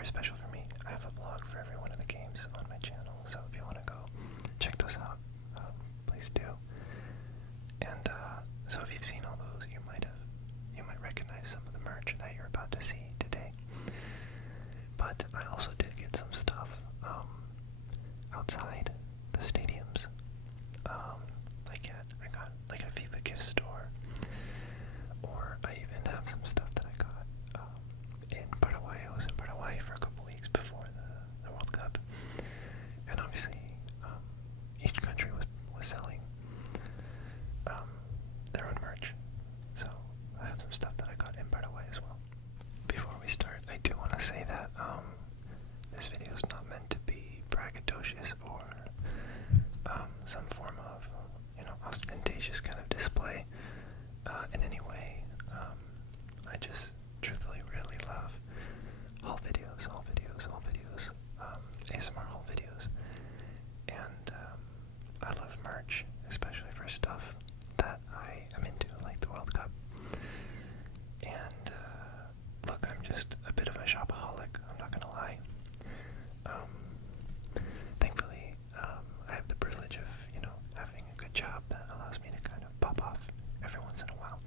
very special for me. I have a vlog for every one of the games on my channel, so if you want to go check those out, please do. And so if you've seen all those, you might recognize some of the merch that you're about to see today. But I also did get some stuff outside the stadiums. I got like a FIFA gift store, or I even have some stuff that I got in Paraguay. I was in Paraguay for a couple weeks before the World Cup, and obviously each country was selling their own merch. So I have some stuff that I got in Paraguay as well. Before we start, I do want to say that this video is not meant to be braggadocious or some form of, ostentatious kind of display in any way. I just truthfully really love haul videos, ASMR haul videos, and I love merch, especially for stuff that I am into, like the World Cup. And look, I'm just a bit of a shopaholic, I'm not gonna lie. Thankfully, I have the privilege of, having a good job that allows me to kind of pop off every once in a while.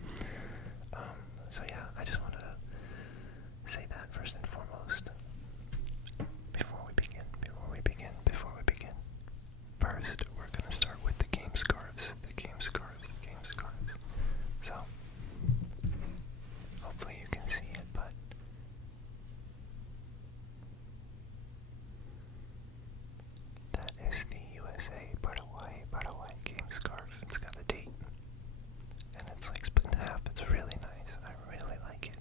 So yeah, I just wanted to say that first and foremost. Before we begin. First, we're gonna start with the game scarves. So, hopefully you can see it, but that is the USA Paraguay game scarf. It's got the date, and it's like split in half. It's really nice. I really like it.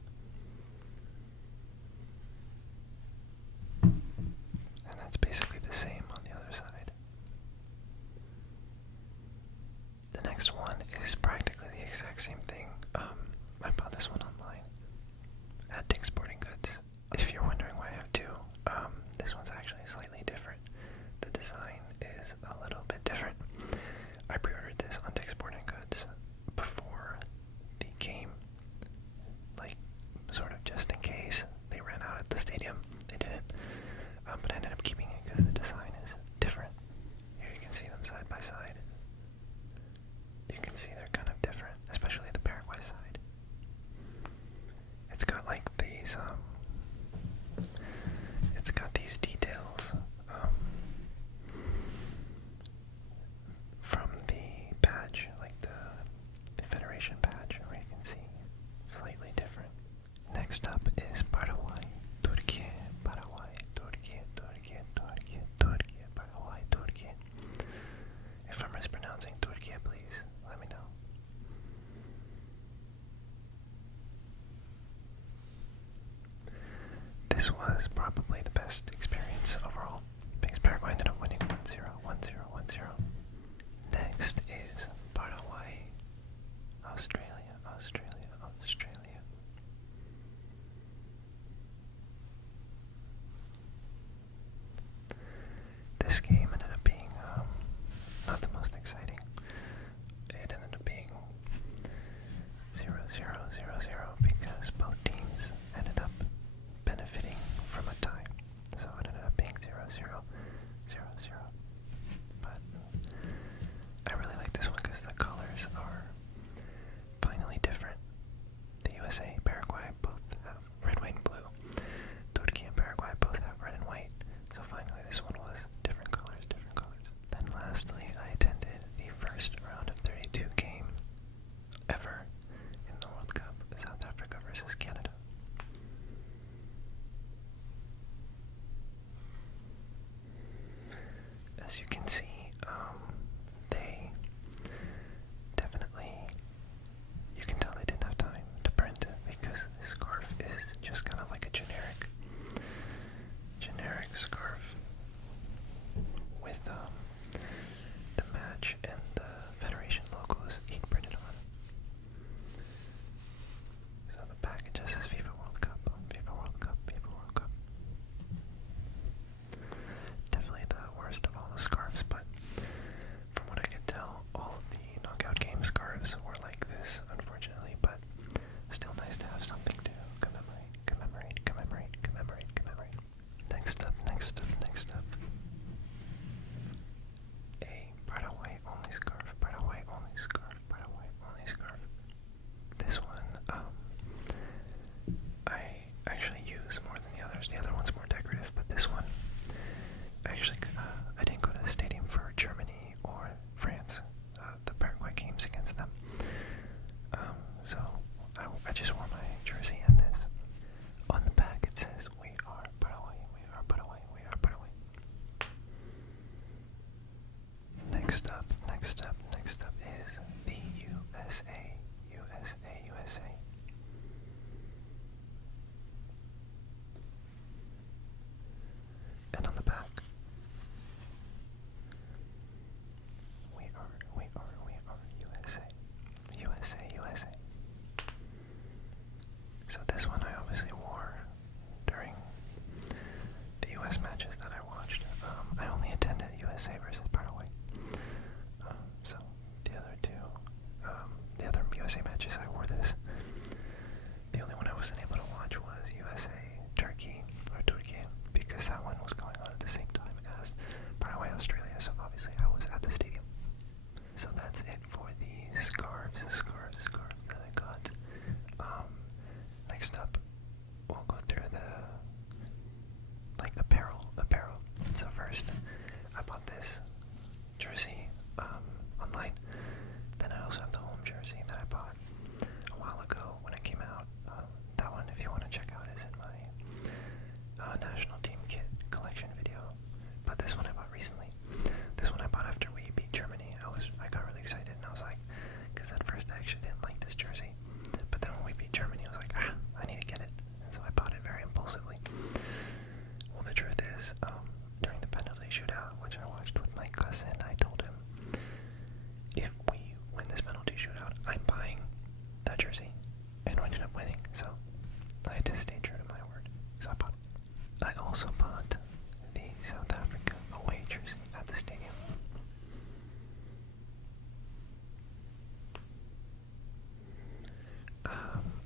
And that's basically the same on the other side. The next one is practically the exact same thing. I bought this one online at Dick's Sporting Goods. If you're wondering why I have two, this one's actually slightly different. The design is a little bit different. I pre-ordered this on Dick's Sporting Goods before the game, like sort of just in case they ran out at the stadium. They didn't, but I ended up keeping it because the design is different. Here you can see them side by side. You can see they're kind of different, especially the Paraguay side. It's got like these, it's got these details from the badge, like the Federation badge, where you can see slightly different. Next up is Paraguay, Turkey, Paraguay, Turkey, Paraguay, Turkey. If I'm mispronouncing Turkey, please let me know. This was probably the best experience overall, because Paraguay ended up winning 1-0. Next is Paraguay, Australia. This game ended up being not the most exciting. It ended up being 0-0 because both teams ended up benefiting from a tie. So it ended up being 0-0. But I really like this one because the colors are finally different. The USA, Paraguay both have red, white, and blue. Turkey and Paraguay both have red and white. So finally this one was different colors. Then lastly, I attended the first round of 32 game ever in the World Cup, South Africa versus Canada. As you can see, they definitely, you can tell they didn't have time to print a big I just wore my jersey and this. On the back it says, "We are Paraguay, we are Paraguay, we are Paraguay." Next up is the USA, USA, USA. And on the back, we are USA, USA, USA. So this one I obviously wore during the US matches that I watched. I only attended USA versus Paraguay. So the other two, the other USA matches I wore this. The only one I wasn't able to watch was USA Turkey, because that one was going on at the same time as Paraguay Australia, so obviously I was at the stadium. So that's it for the scarves that I got. Next up, we'll go through the apparel. So first, I bought this jersey online. Then I also have the home jersey that I bought a while ago when it came out. That one, if you want to check out, is in my national team kit collection video. But this one I bought recently. This one I bought after we beat Germany. I got really excited, and I was like, because at first I actually didn't like this jersey, but then when we beat Germany, I was like, I need to get it, and so I bought it very impulsively. Well, the truth is, during the penalty shootout, which I watched with my cousin, I told him, if we win this penalty shootout, I'm buying that jersey, and we ended up winning, so I had to stay true to my word, so I bought it. I also bought the South Africa away jersey at the stadium.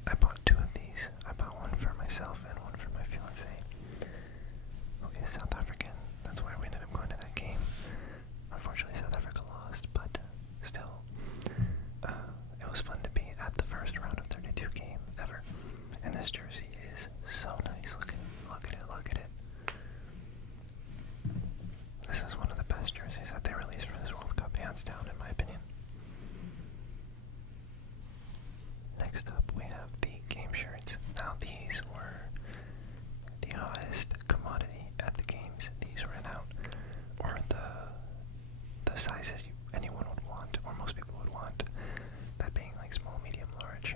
I bought two of these. I bought one for myself and one for my fiancée. Okay, South African. That's why we ended up going to that game. Unfortunately, South Africa lost, but still, it was fun to be at the first round of 32 game ever. And this jersey is so nice. Look at it. This is one of the best jerseys that they released for this World Cup, hands down, in my opinion. Next up, we have the game shirts. Now, these were the hottest commodity at the games. These ran out, or the sizes anyone would want, or most people would want, that being like small, medium, large.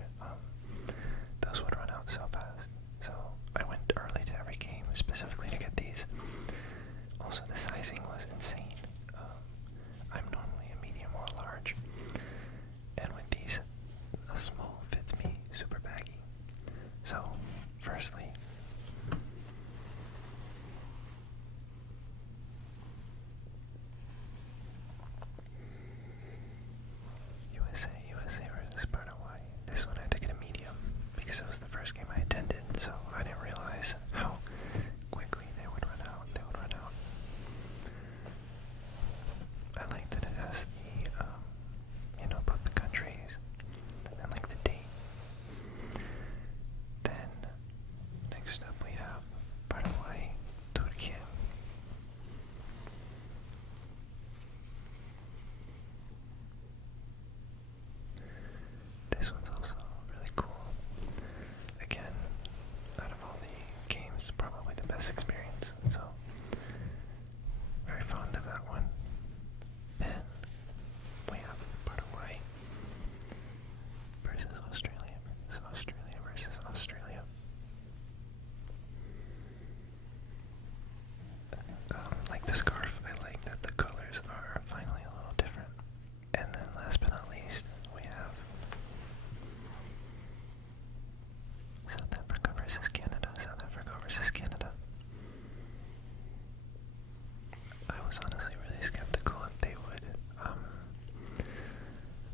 Those would run out so fast. So I went early to every game specifically to get these. Also, the sizing was insane. I'm normally a medium or a large, and with these, a small fits me super baggy. So, firstly, USA versus Paraguay. This one I had to get a medium because it was the first game I attended, so I didn't realize how quickly they would run out. I like that it has the, both the countries and like the date. Then, next up we have Paraguay, Turkey. This one's also really cool. Again, out of all the games, probably the best experience, so very fond of that one. Then we have Paraguay versus Australia versus Australia. Like the scarf, I like that the colors are finally a little different. And then last but not least, we have South Africa versus Canada. I was honestly really skeptical if they would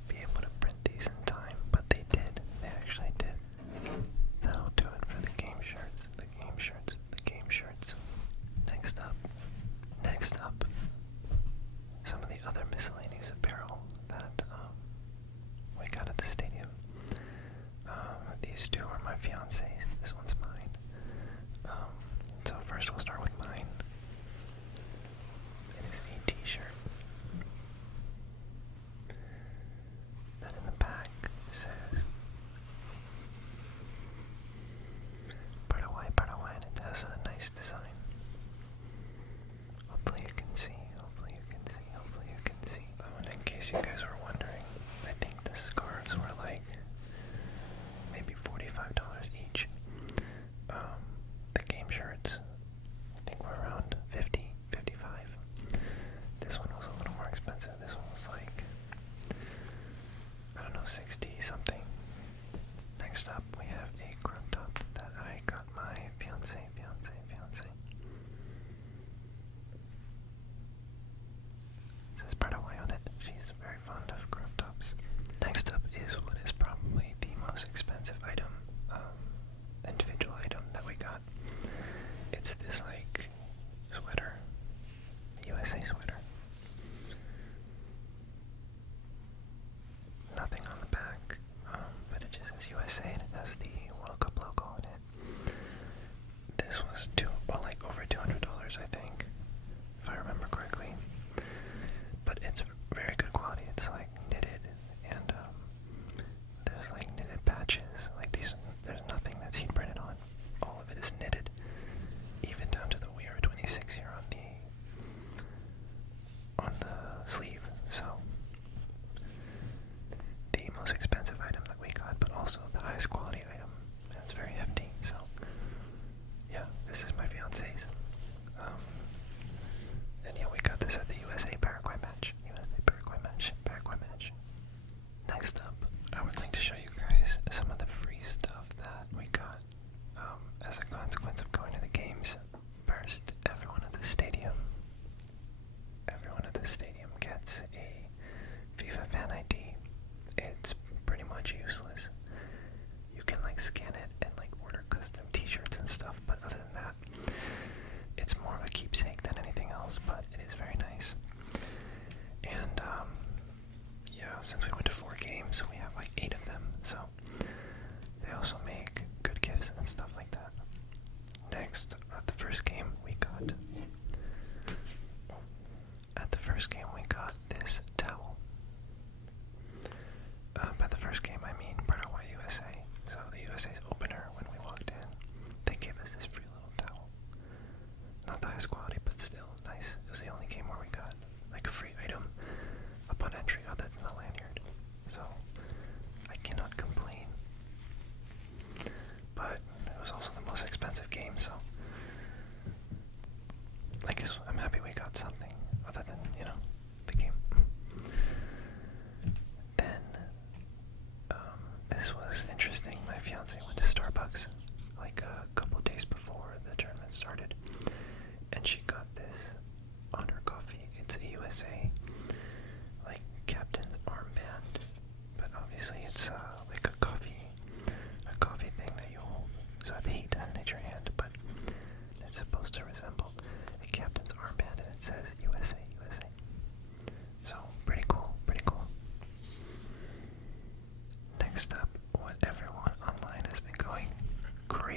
be able to print these in time, but they did. They actually did. That'll do it for the game shirts. Next up, some of the other miscellaneous apparel that we got at the stadium. These two are my fiance's. This one's mine. So first we'll start with mine. It is a t-shirt. That in the back says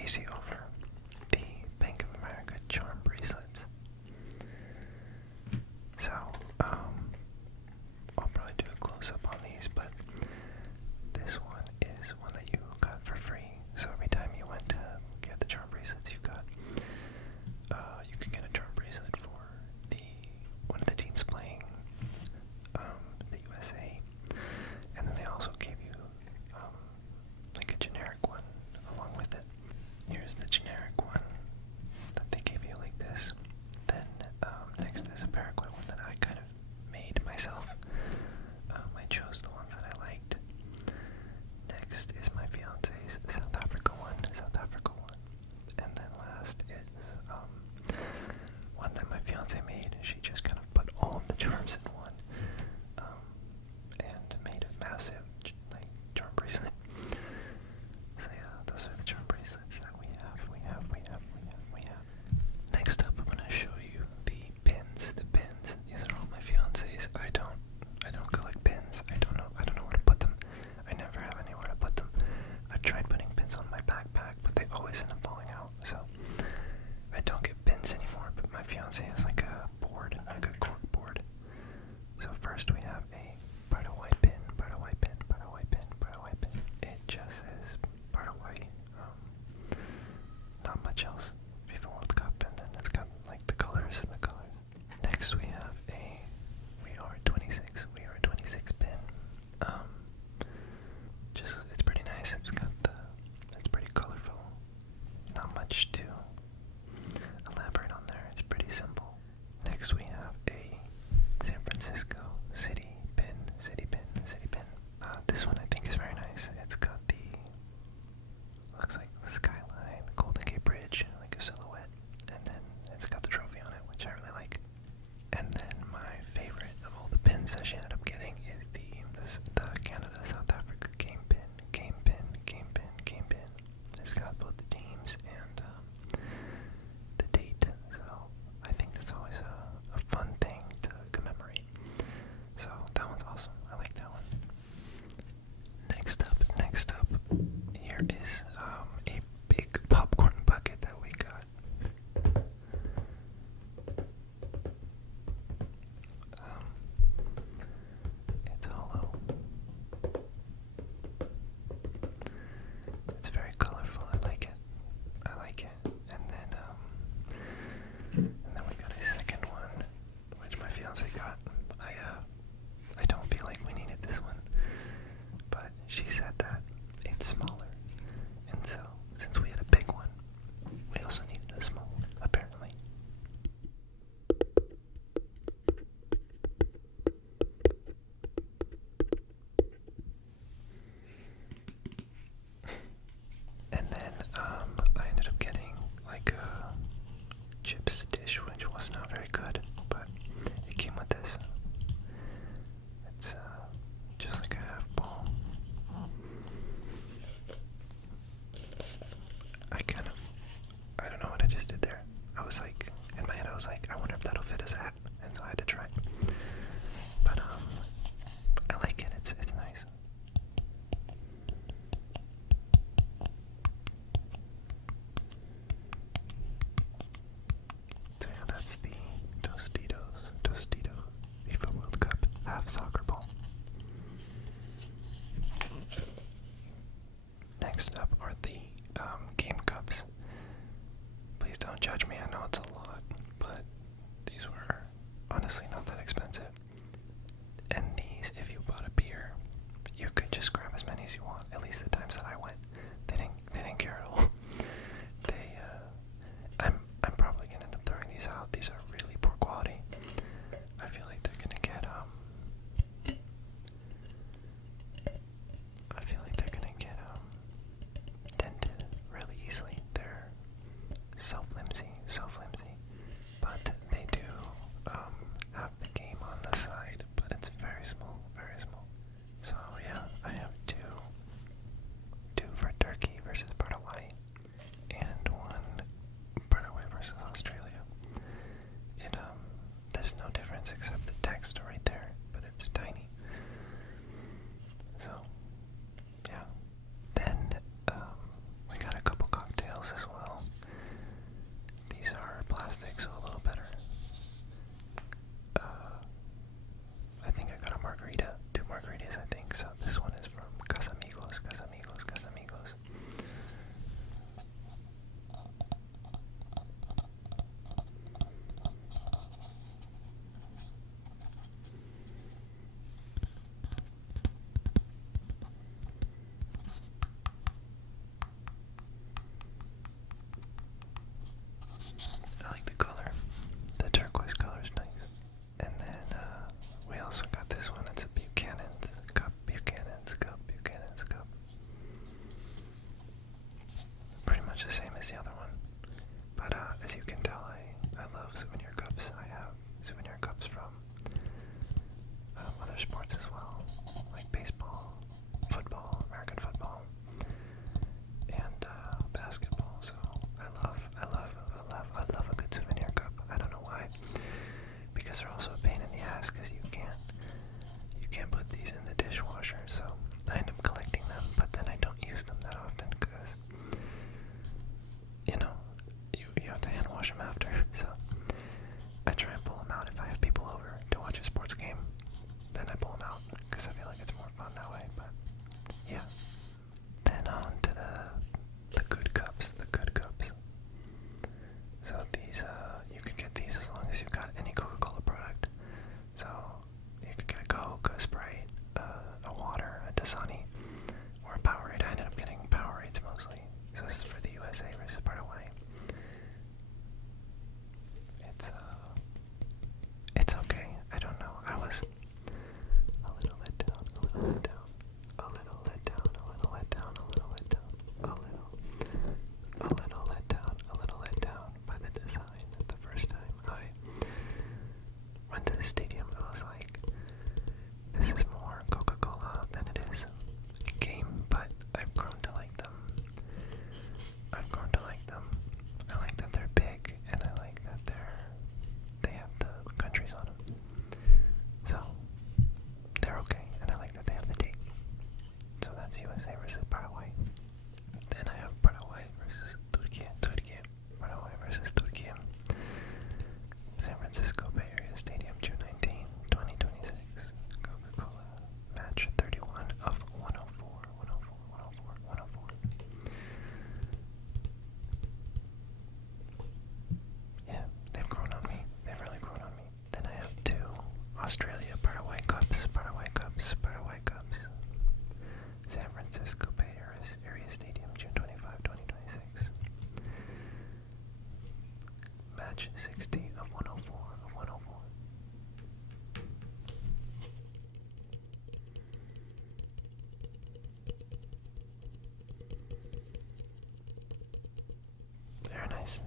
see over the Bank of America charm bracelets. So, I'll probably do a close-up on these, but this one is one that you got for free. So every time you went to get the charm bracelets, you could get a charm bracelet for one of the teams playing the USA, and then they also gave you like a generic one along with it. Here's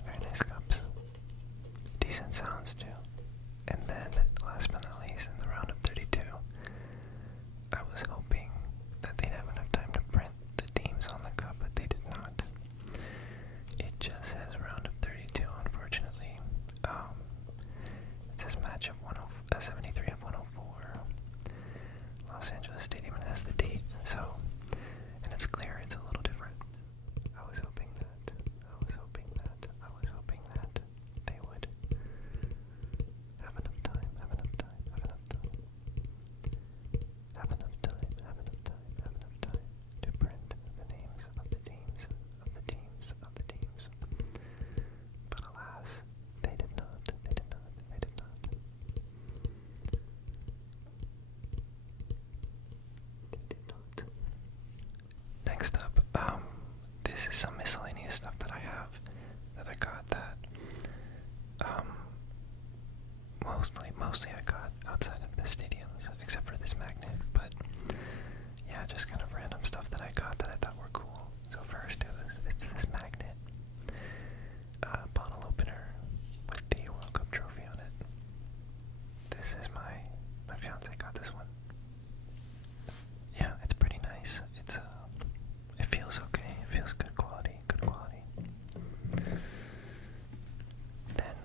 very nice cups. Decent sounds too. And then, last but not least, in the round of 32, I was hoping that they'd have enough time to print the teams on the cup, but they did not. It just says round of 32, unfortunately. It says match of 73 of 104. Los Angeles Stadium, and it has the date, so, and it's clear it's a little different. I was hoping that they would have enough time to print the names of the teams. But alas, they did not. Next up, this is some miscellaneous stuff that I have, that I got that, mostly I got outside of the stadiums, except for this magnet, but yeah, just kind of random stuff that I got that I thought were cool. So first, it's this magnet, bottle opener with the World Cup trophy on it. This is my fiance got this one. Yeah, it's pretty nice. It feels okay. It feels good quality. Then,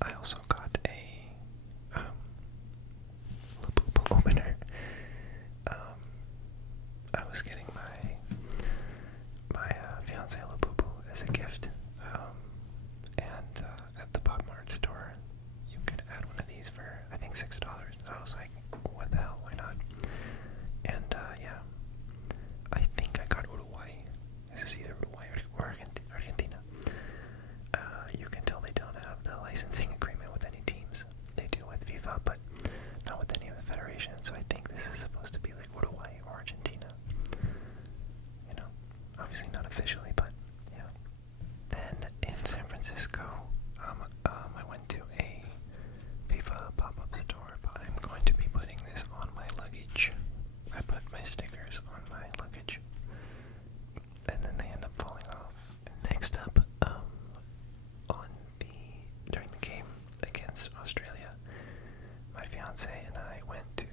I also got a Labubu opener. I was getting my fiance Labubu as a gift, and at the Pop Mart store, you could add one of these for I think $6. So I was like, what the hell? Why not? And yeah, I think I got Uruguay. This is either Uruguay or Argentina. You can tell they don't have the licensing agreement with any teams. They do with FIFA, but not with any of the federations. So I think this is supposed to be like Uruguay or Argentina. You know, obviously not officially, but yeah. Then in San Francisco, I went to a FIFA pop-up store, but I'm going to be putting this on my luggage. I put my stickers on my luggage, and then they end up falling off. Next up, during the game against Australia, my fiance and I went to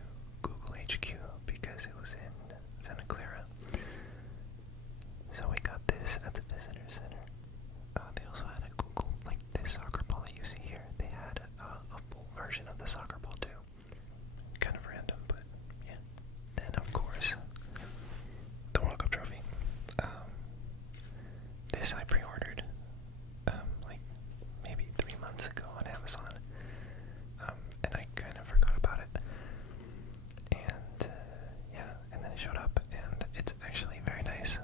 Google HQ because it was in Santa Clara. So we got this at the visitor center. They also had a Google, like this soccer ball that you see here. They had a full version of the soccer ball too. Kind of random, but yeah. Then of course, the World Cup trophy. This I pre-ordered like maybe 3 months ago on Amazon, and I kind of forgot about it. And yeah, and then it showed up, and it's actually very nice.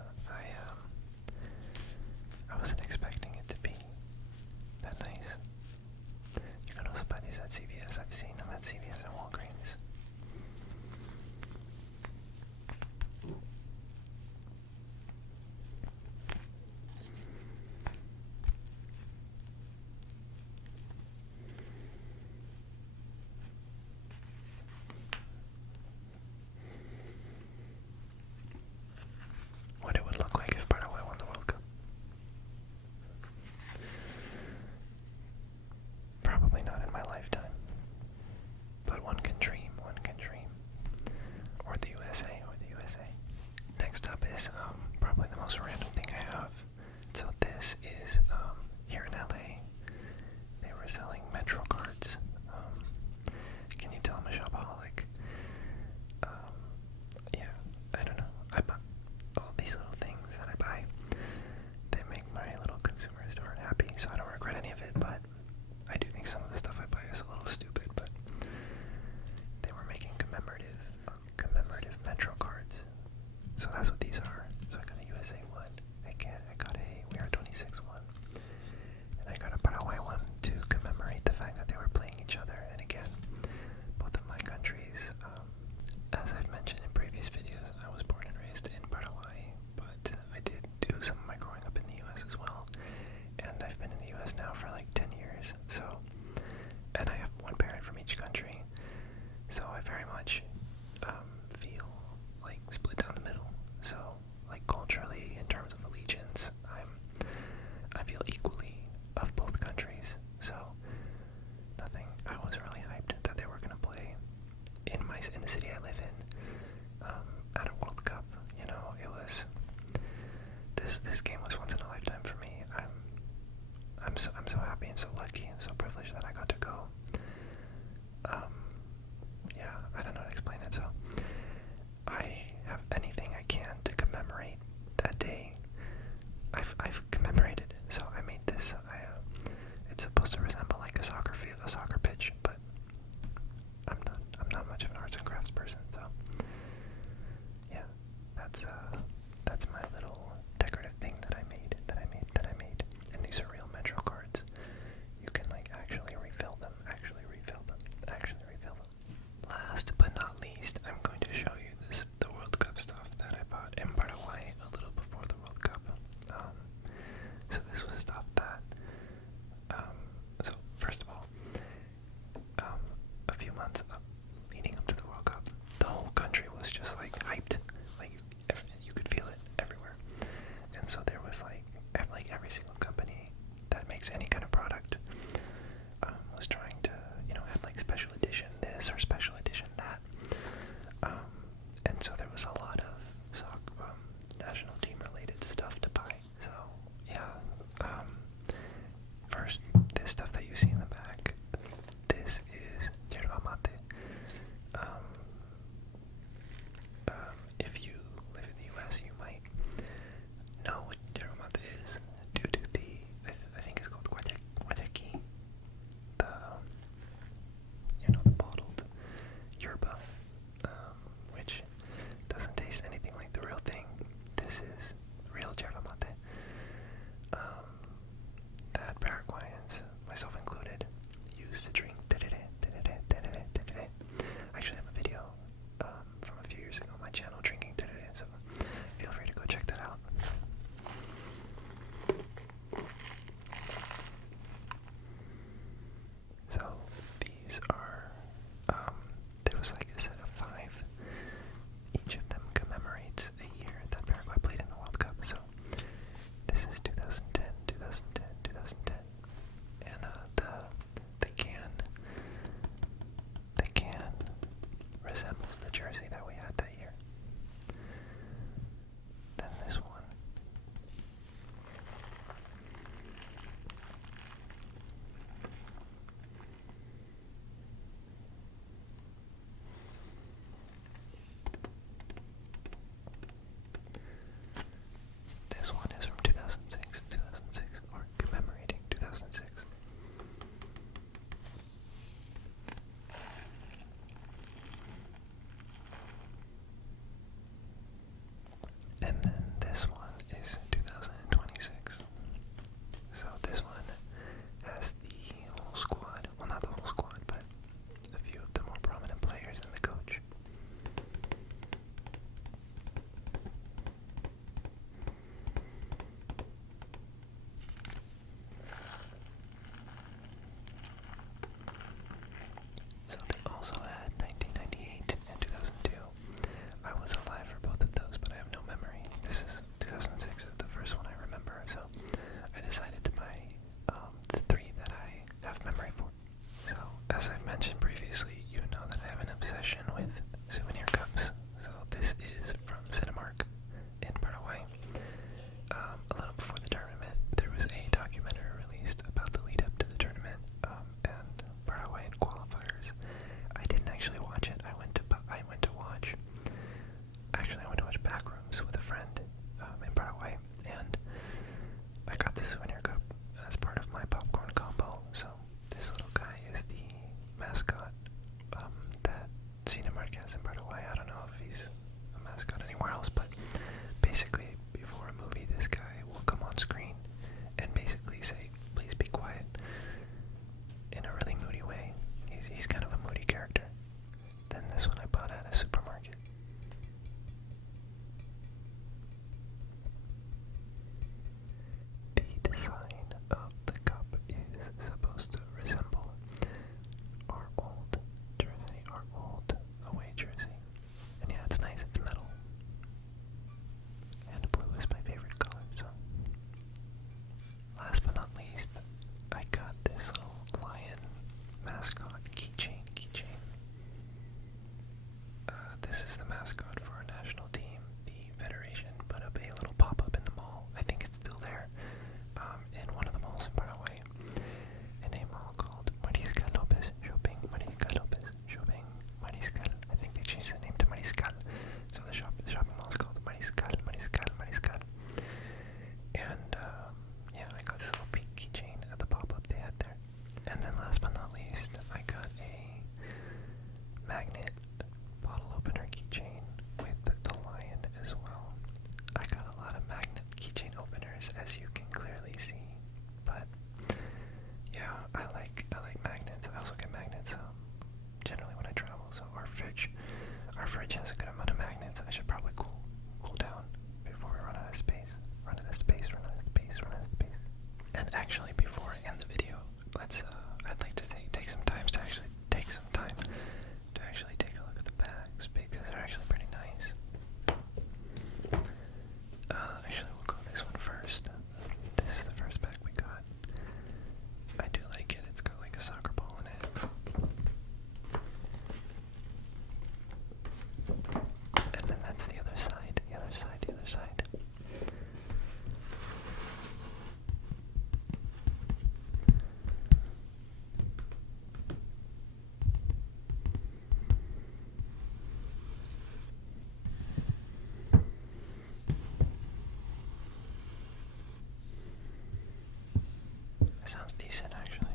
sounds decent, actually.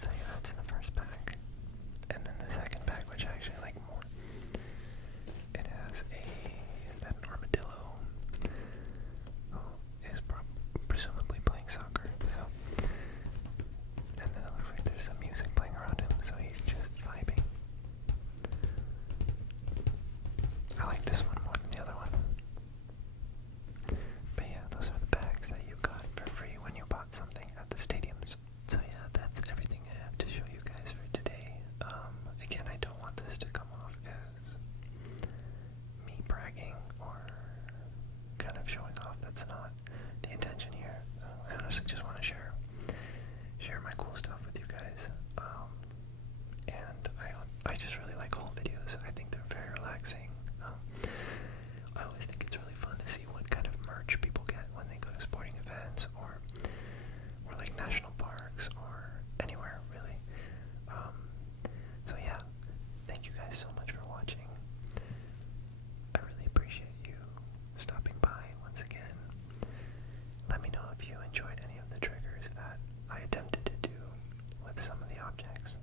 So yeah, that's the first pack. And then the second pack, which I actually like more, it has an armadillo who is presumably playing soccer, so, and then it looks like there's some music playing around him, so he's just vibing. I like this one more than the other one. But yeah, those are the bags that you got for free when you bought something at the stadiums. So yeah, that's everything I have to show you guys for today. Again, I don't want this to come off as me bragging or kind of showing off. That's not the intention here. I honestly just want to share my cool stuff with you guys. And I just really like haul videos. I think they're very relaxing. I always think it's really fun to see what kind of merch people get when they go to sporting events or like national parks or anywhere really. So yeah, thank you guys so much for watching. I really appreciate you stopping by once again. Let me know if you enjoyed any of the triggers that I attempted to do with some of the objects.